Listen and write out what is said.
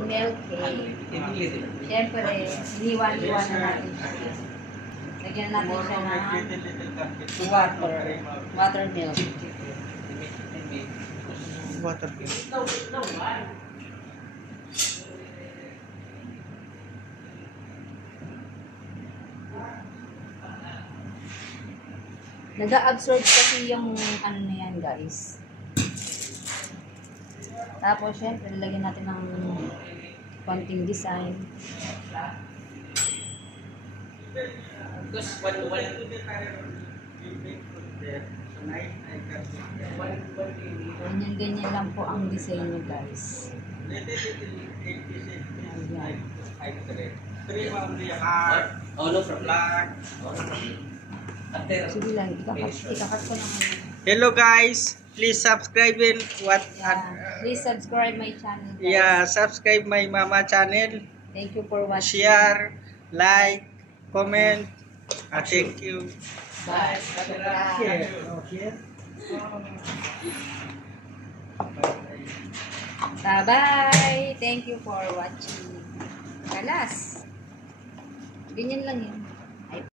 milk cake. Siyempre, iniwan-iwan na natin siya. Lagyan natin siya ng water. Buttermilk. Buttermilk. Nag-absorb kasi yung ano na yan, guys. Tapos, syempre, lagyan natin ng konting design. Ganyan-ganyan lang po ang design niya, guys. Sige lang, ikakat ko naman. Hello guys, please subscribe in what Please subscribe my channel, guys. yeah, subscribe my mama channel, Thank you for watching. share, like, comment. Thank you. Bye. Bye-bye. Thank you for watching. Kalas. Ganyan lang yun.